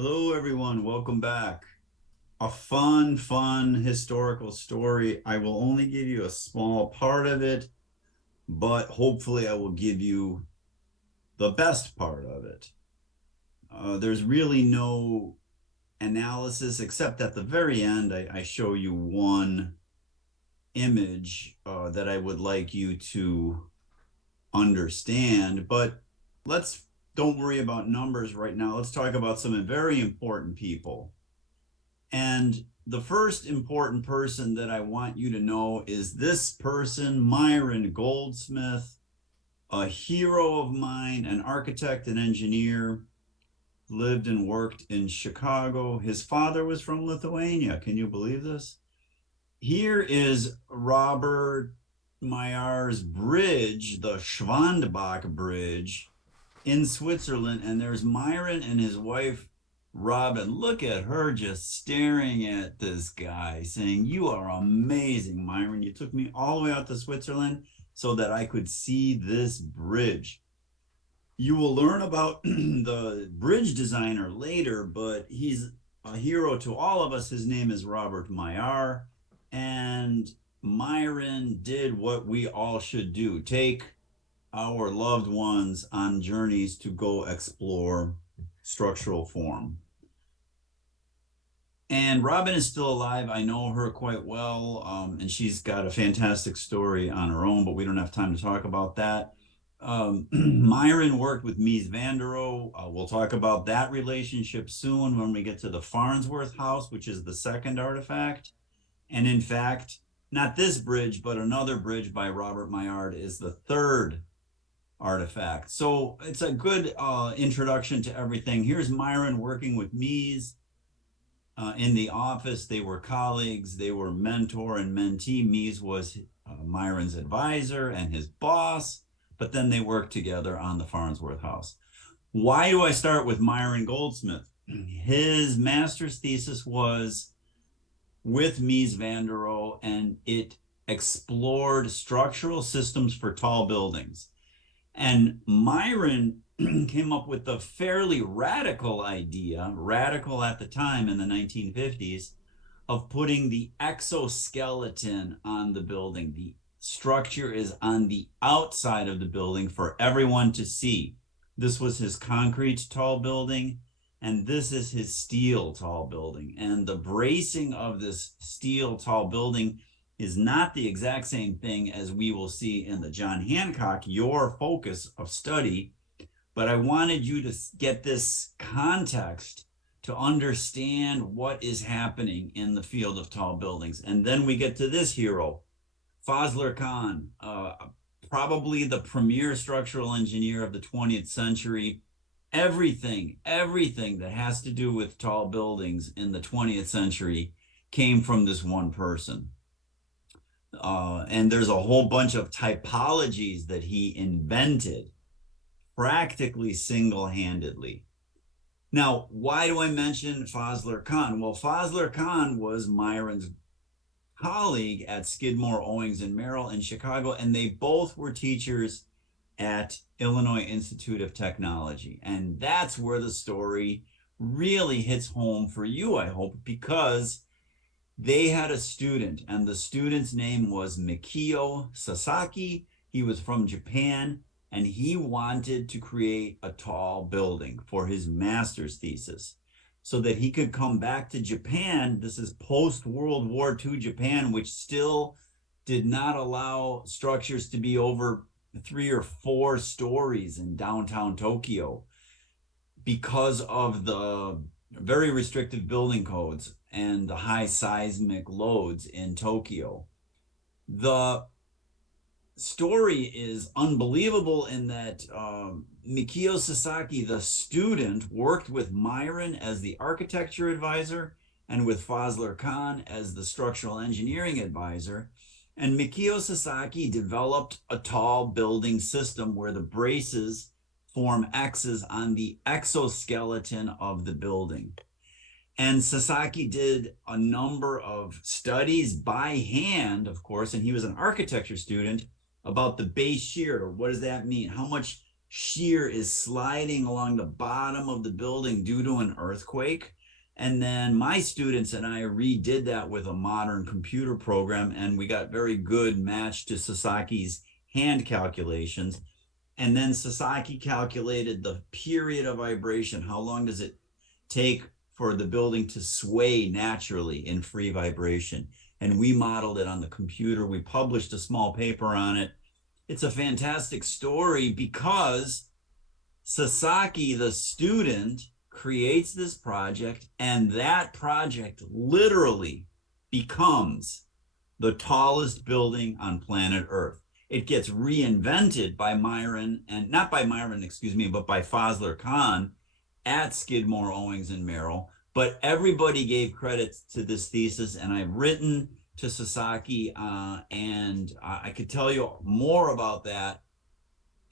Hello, everyone. Welcome back. A fun historical story. I will only give you a small part of it, but hopefully I will give you the best part of it. There's really no analysis except at the very end, I show you one image that I would like you to understand. But let's don't worry about numbers right now. Let's talk about some very important people. And the first important person that I want you to know is this person, Myron Goldsmith, a hero of mine, an architect and engineer, lived and worked in Chicago. His father was from Lithuania. Can you believe this? Here is Robert Mayar's bridge, the Schwandbach Bridge in Switzerland. And there's Myron and his wife, Robin. Look at her just staring at this guy saying, "You are amazing, Myron. You took me all the way out to Switzerland so that I could see this bridge." You will learn about the bridge designer later, but he's a hero to all of us. His name is Robert Mayar. And Myron did what we all should do: take our loved ones on journeys to go explore structural form. And Robin is still alive. I know her quite well, and she's got a fantastic story on her own, but we don't have time to talk about that. Myron worked with Mies van der Rohe. We'll talk about that relationship soon when we get to the Farnsworth House, which is the second artifact. And in fact, not this bridge, but another bridge by Robert Mayard is the third artifact. So it's a good introduction to everything. Here's Myron working with Mies in the office. They were colleagues. They were mentor and mentee. Mies was Myron's advisor and his boss, but then they worked together on the Farnsworth House. Why do I start with Myron Goldsmith? His master's thesis was with Mies van der Rohe, and it explored structural systems for tall buildings. And Myron came up with the fairly radical idea, radical at the time in the 1950s, of putting the exoskeleton on the building. The structure is on the outside of the building for everyone to see. This was his concrete tall building, and this is his steel tall building. And the bracing of this steel tall building is not the exact same thing as we will see in the John Hancock, your focus of study. But I wanted you to get this context to understand what is happening in the field of tall buildings. And then we get to this hero, Fazlur Khan, probably the premier structural engineer of the 20th century. Everything that has to do with tall buildings in the 20th century came from this one person. And there's a whole bunch of typologies that he invented practically single-handedly. Now, why do I mention Fazlur Khan? Well, Fazlur Khan was Myron's colleague at Skidmore, Owings and Merrill in Chicago, and they both were teachers at Illinois Institute of Technology. And that's where the story really hits home for you, I hope, because they had a student, and the student's name was Mikio Sasaki. He was from Japan, and he wanted to create a tall building for his master's thesis so that he could come back to Japan. This is post-World War II Japan, which still did not allow structures to be over 3 or 4 stories in downtown Tokyo because of the very restrictive building codes and the high seismic loads in Tokyo. The story is unbelievable in that Mikio Sasaki, the student, worked with Myron as the architecture advisor and with Fazlur Khan as the structural engineering advisor. And Mikio Sasaki developed a tall building system where the braces form X's on the exoskeleton of the building. And Sasaki did a number of studies by hand, of course, and he was an architecture student, about the base shear. What does that mean? How much shear is sliding along the bottom of the building due to an earthquake. And then my students and I redid that with a modern computer program, and we got very good match to Sasaki's hand calculations. And then Sasaki calculated the period of vibration. How long does it take for the building to sway naturally in free vibration? And we modeled it on the computer. We published a small paper on it. It's a fantastic story because Sasaki, the student, creates this project, and that project literally becomes the tallest building on planet Earth. It gets reinvented by Myron, and not by Myron, excuse me, but by Fazlur Khan at Skidmore, Owings and Merrill. But everybody gave credit to this thesis, and I've written to Sasaki, and I could tell you more about that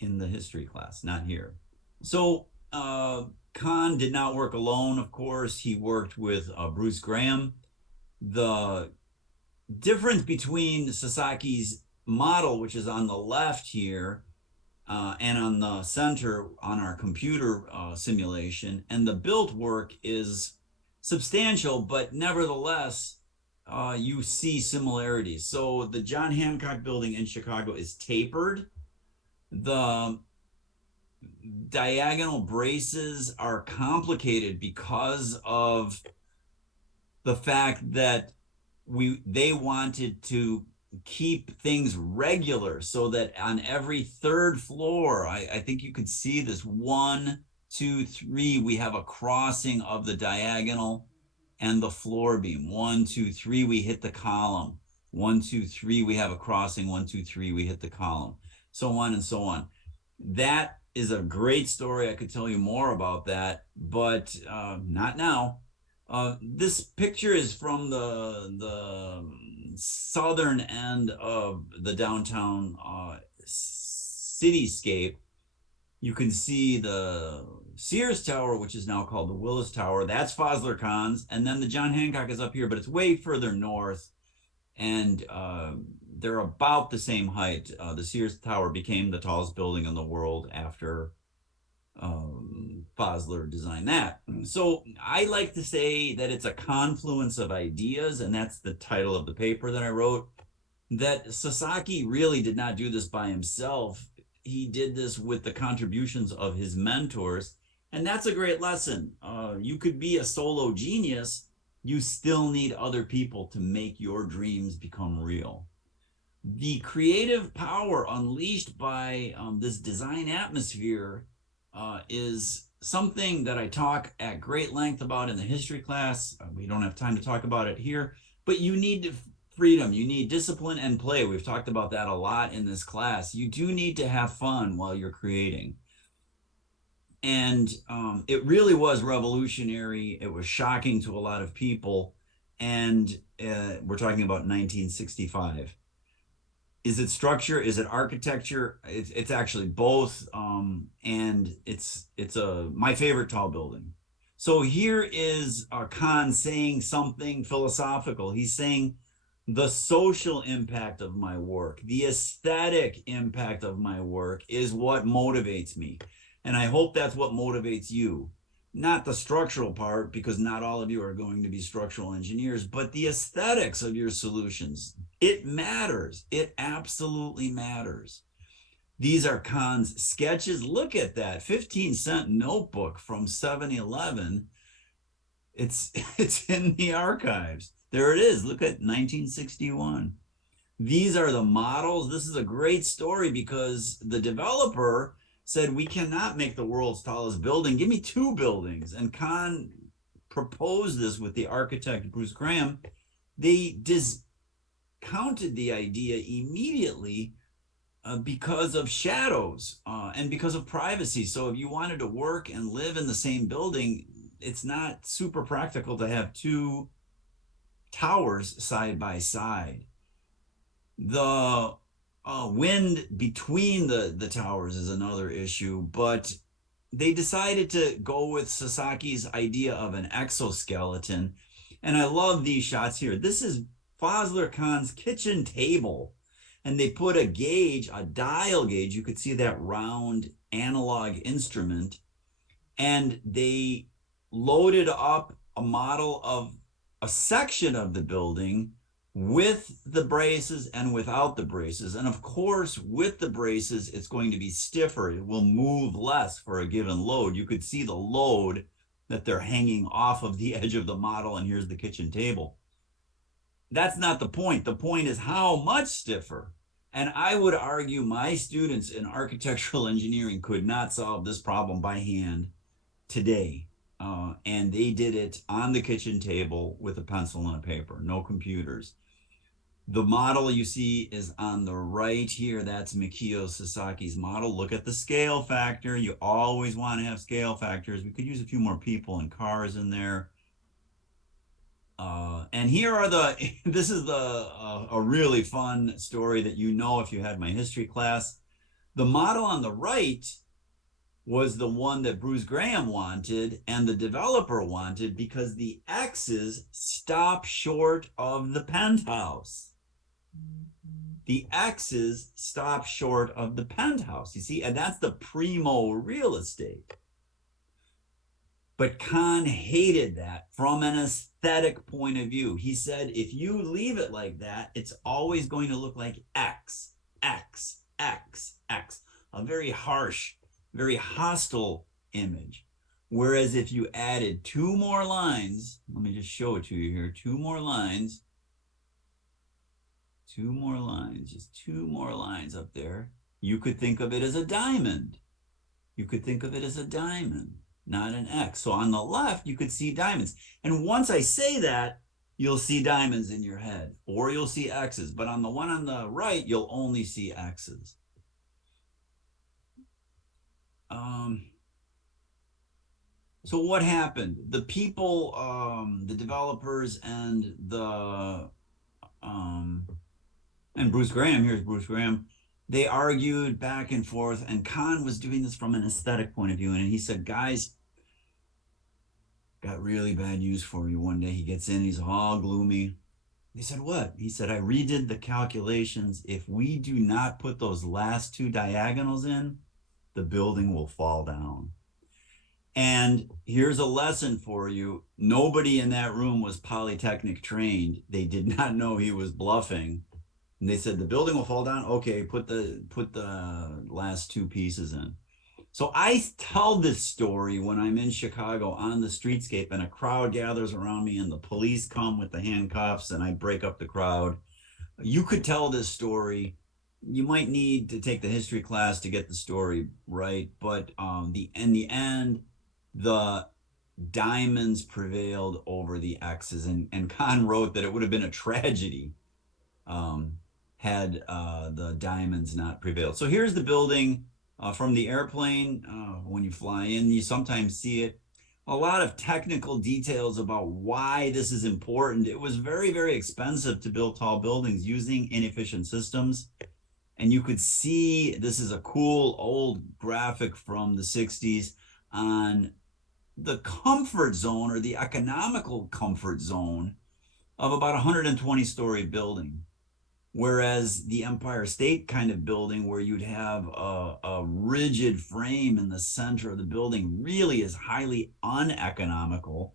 in the history class, not here. So Khan did not work alone, of course. He worked with Bruce Graham. The difference between Sasaki's model, which is on the left here, and on the center on our computer simulation, and the built work is substantial, but nevertheless, you see similarities. So the John Hancock Building in Chicago is tapered. The diagonal braces are complicated because of the fact that they wanted to keep things regular, so that on every third floor, I think you could see this 1, 2, 3, we have a crossing of the diagonal and the floor beam. 1, 2, 3, we hit the column. 1, 2, 3, we have a crossing. 1, 2, 3, we hit the column. So on and so on. That is a great story. I could tell you more about that, but not now. This picture is from the southern end of the downtown cityscape. You can see the Sears Tower, which is now called the Willis Tower. That's Fazlur Khan's. And then the John Hancock is up here, but it's way further north. And they're about the same height. The Sears Tower became the tallest building in the world after Fazlur designed that. So I like to say that it's a confluence of ideas, and that's the title of the paper that I wrote, that Sasaki really did not do this by himself. He did this with the contributions of his mentors, and that's a great lesson. You could be a solo genius, you still need other people to make your dreams become real. The creative power unleashed by this design atmosphere is something that I talk at great length about in the history class. We don't have time to talk about it here, but you need freedom, you need discipline and play. We've talked about that a lot in this class. You do need to have fun while you're creating. And it really was revolutionary. It was shocking to a lot of people. And we're talking about 1965. Is it structure? Is it architecture? It's actually both. And it's my favorite tall building. So here is Khan saying something philosophical. He's saying the social impact of my work, the aesthetic impact of my work is what motivates me. And I hope that's what motivates you. Not the structural part, because not all of you are going to be structural engineers, but the aesthetics of your solutions. It matters. It absolutely matters. These are Khan's sketches. Look at that 15-cent notebook from 7-Eleven. It's in the archives. There it is. Look at 1961. These are the models. This is a great story because the developer said, we cannot make the world's tallest building. Give me 2 buildings. And Khan proposed this with the architect, Bruce Graham. They discounted the idea immediately because of shadows and because of privacy. So if you wanted to work and live in the same building, it's not super practical to have 2 towers side by side. The wind between the towers is another issue, but they decided to go with Sasaki's idea of an exoskeleton. And I love these shots here. This is Fazlur Khan's kitchen table. And they put a gauge, a dial gauge, you could see that round analog instrument, and they loaded up a model of a section of the building with the braces and without the braces. And of course, with the braces, it's going to be stiffer. It will move less for a given load. You could see the load that they're hanging off of the edge of the model, and here's the kitchen table. That's not the point. The point is how much stiffer. And I would argue my students in architectural engineering could not solve this problem by hand today. And they did it on the kitchen table with a pencil and a paper, no computers. The model you see is on the right here. That's Mikio Sasaki's model. Look at the scale factor. You always want to have scale factors. We could use a few more people and cars in there. And here are this is a really fun story that you know if you had my history class. The model on the right was the one that Bruce Graham wanted and the developer wanted because the X's stop short of the penthouse. The X's stop short of the penthouse, you see, and that's the primo real estate. But Kahn hated that from an aesthetic point of view. He said, if you leave it like that, it's always going to look like X, X, X, X, a very harsh, very hostile image. Whereas if you added two more lines, let me just show it to you here, two more lines, just two more lines up there, you could think of it as a diamond. You could think of it as a diamond, not an X. So on the left, you could see diamonds. And once I say that, you'll see diamonds in your head, or you'll see X's. But on the one on the right, you'll only see X's. So what happened? The people, the developers and and Bruce Graham, here's Bruce Graham, they argued back and forth, and Kahn was doing this from an aesthetic point of view. And he said, guys, got really bad news for you. One day he gets in, he's all gloomy. They said, what? He said, I redid the calculations. If we do not put those last two diagonals in, the building will fall down. And here's a lesson for you. Nobody in that room was Polytechnic trained. They did not know he was bluffing. And they said, the building will fall down. Okay, put the last two pieces in. So I tell this story when I'm in Chicago on the streetscape and a crowd gathers around me and the police come with the handcuffs and I break up the crowd. You could tell this story. You might need to take the history class to get the story right. But in the end, the diamonds prevailed over the X's. And Kahn wrote that it would have been a tragedy had the diamonds not prevailed. So here's the building from the airplane. When you fly in, you sometimes see it. A lot of technical details about why this is important. It was very, very expensive to build tall buildings using inefficient systems. And you could see, this is a cool old graphic from the 60s on the comfort zone or the economical comfort zone of about 120-story building. Whereas the Empire State kind of building where you'd have a rigid frame in the center of the building really is highly uneconomical.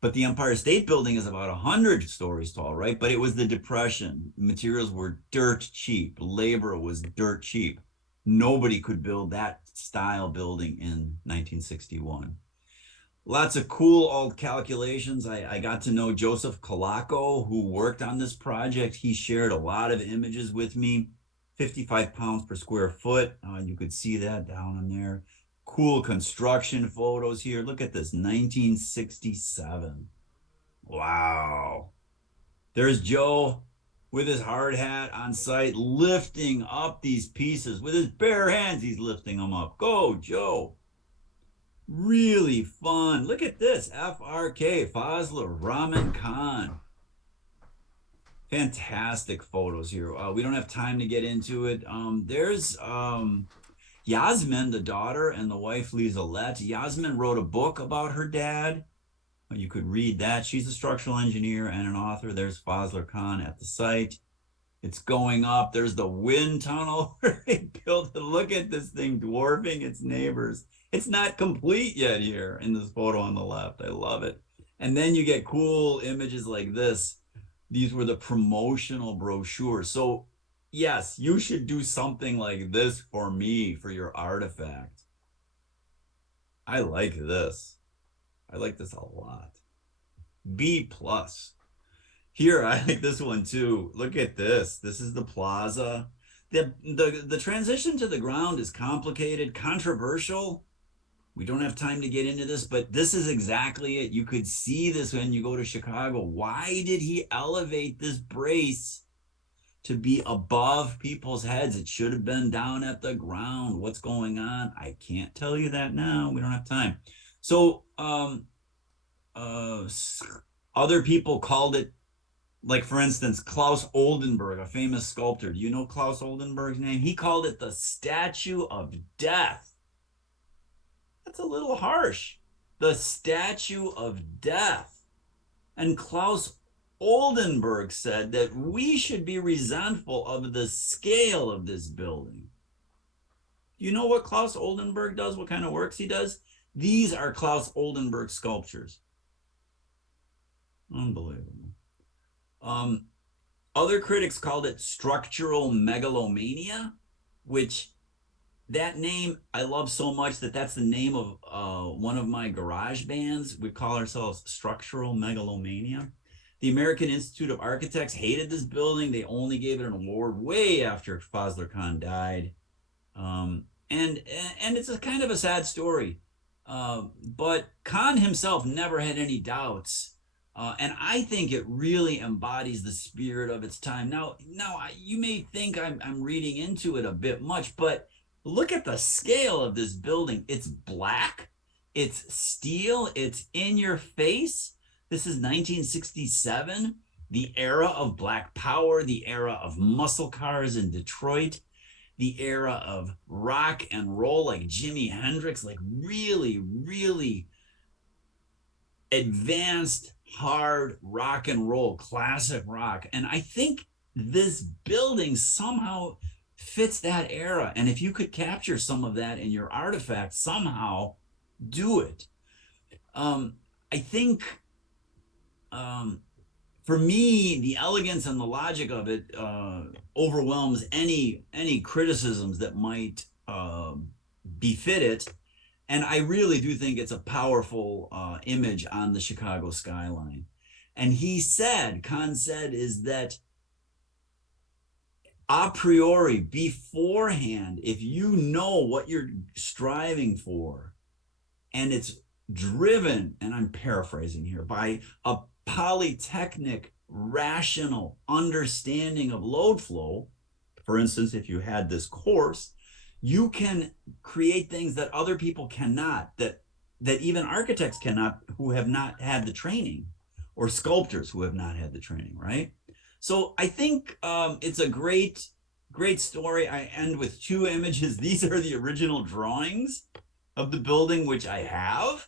But the Empire State Building is about 100 stories tall, right? But it was the Depression. Materials were dirt cheap. Labor was dirt cheap. Nobody could build that style building in 1961. Lots of cool old calculations. I got to know Joseph Calaco, who worked on this project. He shared a lot of images with me. 55 pounds per square foot. You could see that down in there. Cool construction photos here. Look at this, 1967. Wow. There's Joe with his hard hat on site, lifting up these pieces. With his bare hands, he's lifting them up. Go, Joe. Really fun. Look at this, FRK, Fazlur, Rahman Khan. Fantastic photos here. We don't have time to get into it. There's Yasmin, the daughter, and the wife, Lizalette. Yasmin wrote a book about her dad. You could read that. She's a structural engineer and an author. There's Fazlur Khan at the site. It's going up. There's the wind tunnel where they built it. Look at this thing dwarfing its neighbors. It's not complete yet here in this photo on the left. I love it. And then you get cool images like this. These were the promotional brochures. So yes, you should do something like this for me for your artifact. I like this. I like this a lot. B plus. Here, I like this one too. Look at this. This is the plaza. The transition to the ground is complicated, controversial. We don't have time to get into this, but this is exactly it. You could see this when you go to Chicago. Why did he elevate this brace to be above people's heads? It should have been down at the ground. What's going on? I can't tell you that now. We don't have time. So other people called it, like for instance, Klaus Oldenburg, a famous sculptor. Do you know Klaus Oldenburg's name? He called it the Statue of Death. That's a little harsh. The Statue of Death. And Klaus Oldenburg said that we should be resentful of the scale of this building. Do you know what Klaus Oldenburg does? What kind of works he does? These are Klaus Oldenburg sculptures. Unbelievable. Other critics called it structural megalomania, which that name I love so much that that's the name of one of my garage bands. We call ourselves Structural Megalomania. The American Institute of Architects hated this building. They only gave it an award way after Fazlur Khan died. And it's a kind of a sad story. But Khan himself never had any doubts. And I think it really embodies the spirit of its time. Now you may think I'm reading into it a bit much, but look at the scale of this building. It's black, it's steel, it's in your face. This is 1967, the era of Black Power, the era of muscle cars in Detroit, the era of rock and roll like Jimi Hendrix, like really, really advanced hard rock and roll, classic rock. And I think this building somehow fits that era. And if you could capture some of that in your artifact, somehow do it. I think for me, the elegance and the logic of it overwhelms any criticisms that might befit it. And I really do think it's a powerful image on the Chicago skyline. And Khan said, is that a priori, beforehand, if you know what you're striving for, and it's driven, and I'm paraphrasing here, by a polytechnic, rational understanding of load flow, for instance, if you had this course, you can create things that other people cannot, that even architects cannot, who have not had the training, or sculptors who have not had the training, right? So I think it's a great story. I end with two images. These are the original drawings of the building, which I have.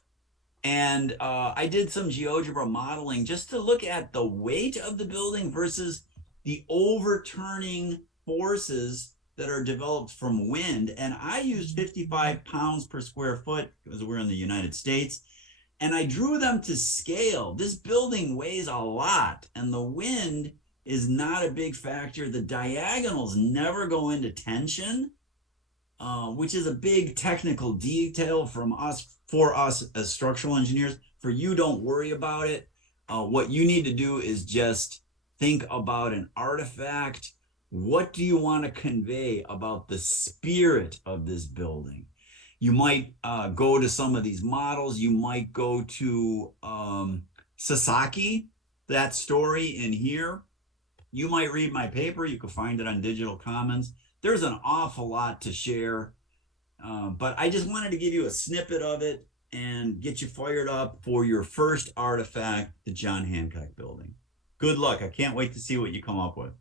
And I did some GeoGebra modeling just to look at the weight of the building versus the overturning forces that are developed from wind. And I used 55 pounds per square foot because we're in the United States. And I drew them to scale. This building weighs a lot, and the wind is not a big factor. The diagonals never go into tension, which is a big technical detail for us as structural engineers. For you, don't worry about it. What you need to do is just think about an artifact. What do you want to convey about the spirit of this building? You might go to some of these models. You might go to Sasaki, that story in here. You might read my paper. You can find it on Digital Commons. There's an awful lot to share, but I just wanted to give you a snippet of it and get you fired up for your first artifact, the John Hancock Building. Good luck. I can't wait to see what you come up with.